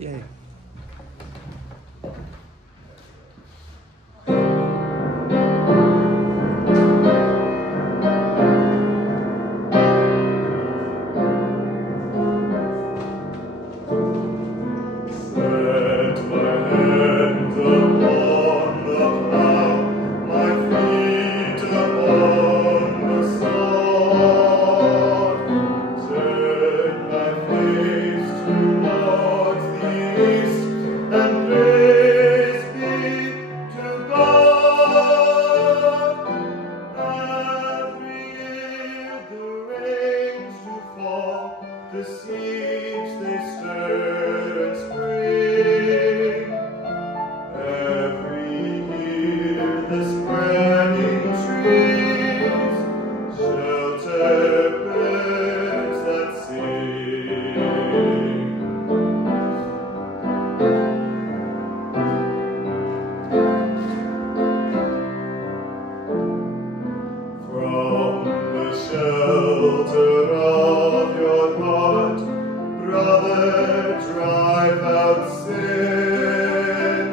Yay. The seeds they stir and spring. Every year the spreading trees shelter birds that sing. From the shelter of your heart, brother, drive out sin.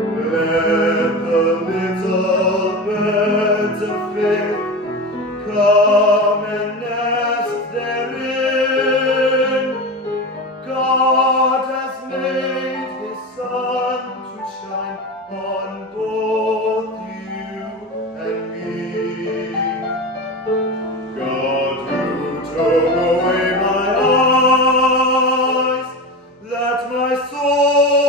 Let the little birds of faith come and nest therein. God has made His sun to shine on both you and me. God who took away my eyes, let my soul